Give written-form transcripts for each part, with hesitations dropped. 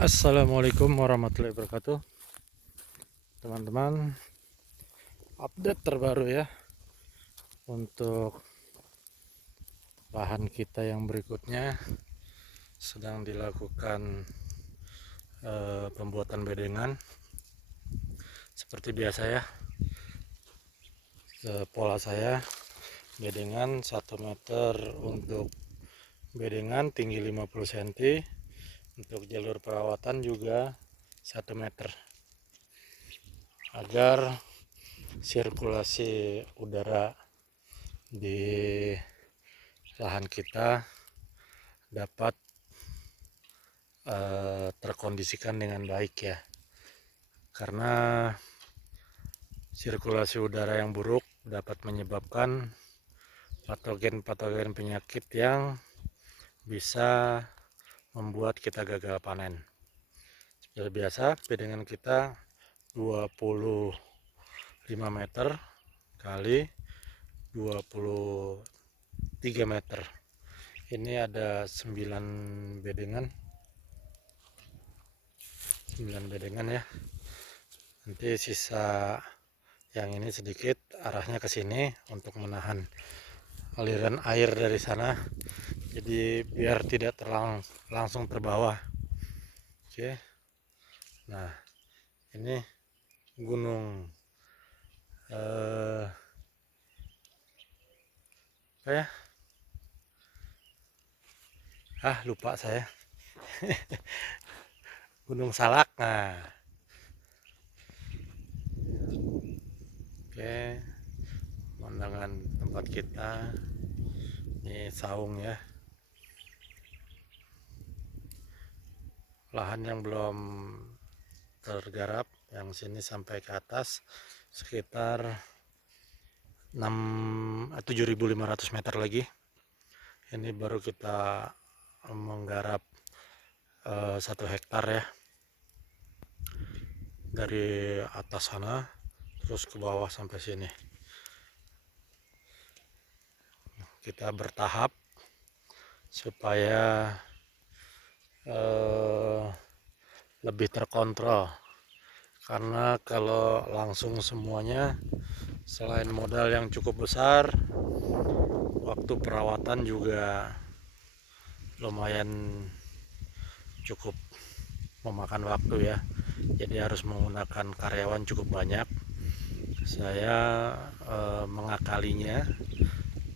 Assalamualaikum warahmatullahi wabarakatuh, teman-teman. Update terbaru ya untuk lahan kita yang berikutnya. Sedang dilakukan pembuatan bedengan seperti biasa ya. Pola saya bedengan 1 meter untuk bedengan tinggi 50 cm, untuk jalur perawatan juga 1 meter, agar sirkulasi udara di lahan kita dapat terkondisikan dengan baik ya, karena sirkulasi udara yang buruk dapat menyebabkan patogen-patogen penyakit yang bisa membuat kita gagal panen. Seperti biasa, bedengan kita 25 meter kali 23 meter. Ini ada 9 bedengan ya. Nanti sisa yang ini sedikit arahnya ke sini untuk menahan aliran air dari sana, jadi biar tidak langsung terbawa. Oke. Nah, ini gunung apa ya? Lupa saya. Gunung Salak. Nah, oke, pemandangan tempat kita ini saung ya. Lahan yang belum tergarap yang sini sampai ke atas sekitar 7.500 meter lagi. Ini baru kita menggarap 1 hektar ya, dari atas sana terus ke bawah sampai sini. Kita bertahap supaya lebih terkontrol, karena kalau langsung semuanya, selain modal yang cukup besar, waktu perawatan juga lumayan cukup memakan waktu ya. Jadi harus menggunakan karyawan cukup banyak. Saya mengakalinya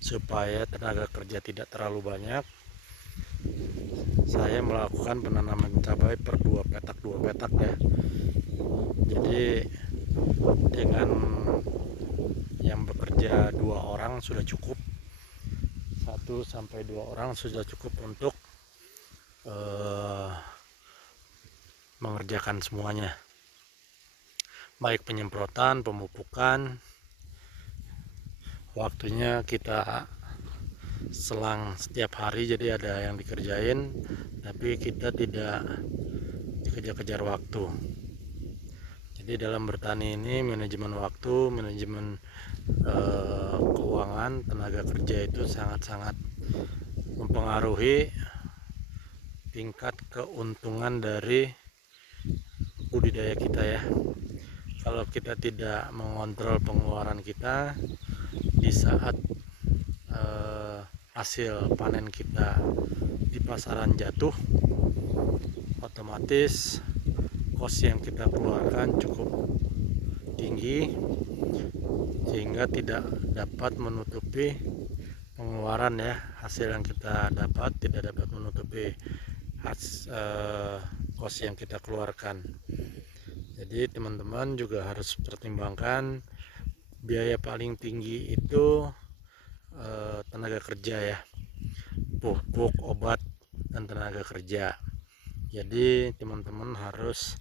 supaya tenaga kerja tidak terlalu banyak. Saya melakukan penanaman cabai per 2 petak ya. Jadi dengan yang bekerja 2 orang sudah cukup, 1 sampai 2 orang sudah cukup untuk mengerjakan semuanya, baik penyemprotan, pemupukan. Waktunya kita selang setiap hari, jadi ada yang dikerjain, tapi kita tidak dikejar-kejar waktu. Jadi dalam bertani ini manajemen waktu, manajemen keuangan, tenaga kerja itu sangat-sangat mempengaruhi tingkat keuntungan dari budidaya kita ya. Kalau kita tidak mengontrol pengeluaran kita, di saat hasil panen kita di pasaran jatuh, otomatis kos yang kita keluarkan cukup tinggi, sehingga tidak dapat menutupi pengeluaran ya. Hasil yang kita dapat tidak dapat menutupi kos yang kita keluarkan. Jadi teman-teman juga harus pertimbangkan biaya paling tinggi itu tenaga kerja ya, pupuk, obat, dan tenaga kerja. Jadi teman-teman harus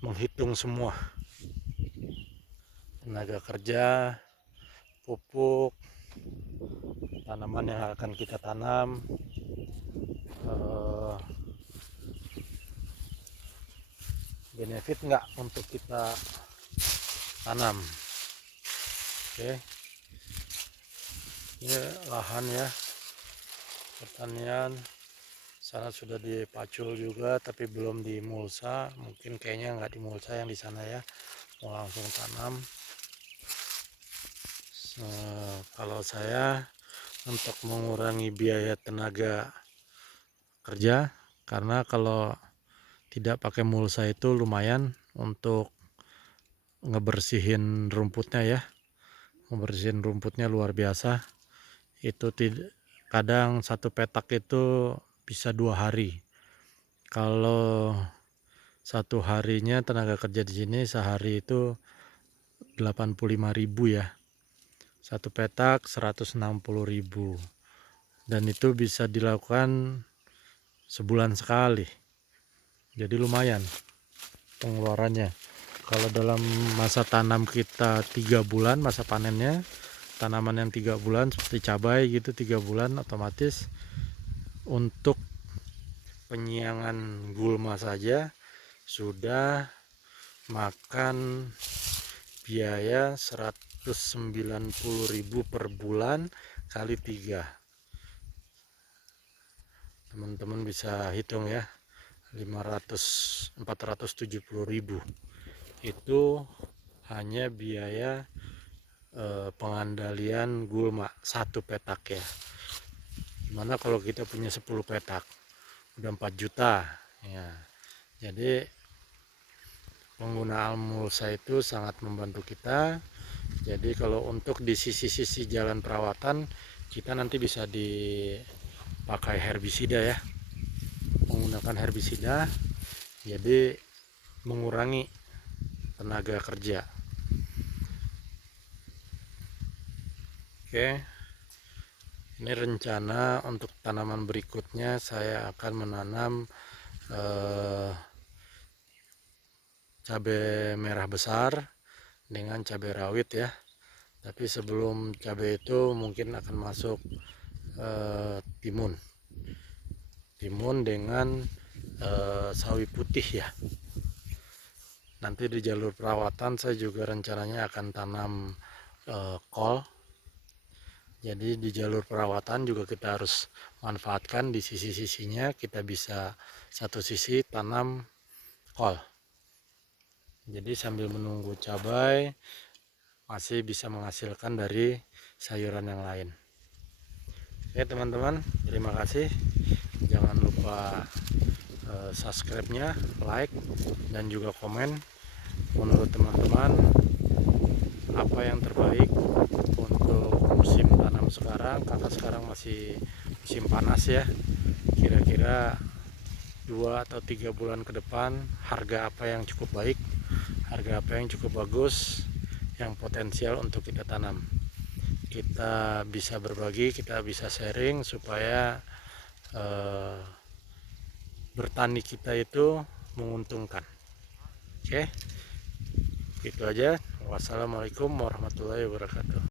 menghitung semua, tenaga kerja, pupuk, tanaman yang akan kita tanam, benefit nggak untuk kita tanam. Oke, ini lahan ya, pertanian Sana sudah dipacul juga tapi belum dimulsa, mungkin kayaknya nggak dimulsa yang di sana ya, mau langsung tanam. Kalau saya untuk mengurangi biaya tenaga kerja, karena kalau tidak pakai mulsa itu lumayan untuk ngebersihin rumputnya ya, ngebersihin rumputnya luar biasa. Itu kadang satu petak itu bisa 2 hari. Kalau satu harinya tenaga kerja di sini sehari itu 85.000 ya, satu petak 160.000, dan itu bisa dilakukan sebulan sekali, jadi lumayan pengeluarannya. Kalau dalam masa tanam kita 3 bulan masa panennya, tanaman yang 3 bulan seperti cabai gitu 3 bulan, otomatis untuk penyiangan gulma saja sudah makan biaya 190.000 per bulan kali 3. Teman-teman bisa hitung ya, 470.000 itu hanya biaya pengandalian gulma satu petak ya. Gimana kalau kita punya 10 petak, udah 4 juta ya. Jadi penggunaan mulsa itu sangat membantu kita. Jadi kalau untuk di sisi-sisi jalan perawatan, kita nanti bisa dipakai herbisida ya, menggunakan herbisida, jadi mengurangi tenaga kerja. Oke, ini rencana untuk tanaman berikutnya. Saya akan menanam cabai merah besar dengan cabai rawit ya. Tapi sebelum cabai itu mungkin akan masuk timun dengan sawi putih ya. Nanti di jalur perawatan saya juga rencananya akan tanam kol. Jadi di jalur perawatan juga kita harus manfaatkan di sisi-sisinya, kita bisa satu sisi tanam kol. Jadi sambil menunggu cabai masih bisa menghasilkan dari sayuran yang lain. Oke teman-teman, terima kasih. Jangan lupa subscribe-nya, like, dan juga komen. Menurut teman-teman, apa yang terbaik untuk musim tanam sekarang, karena sekarang masih musim panas ya. Kira-kira 2 atau 3 bulan ke depan, harga apa yang cukup baik, harga apa yang cukup bagus, yang potensial untuk kita tanam. Kita bisa berbagi, kita bisa sharing supaya bertani kita itu menguntungkan. Oke, itu aja. Wassalamualaikum warahmatullahi wabarakatuh.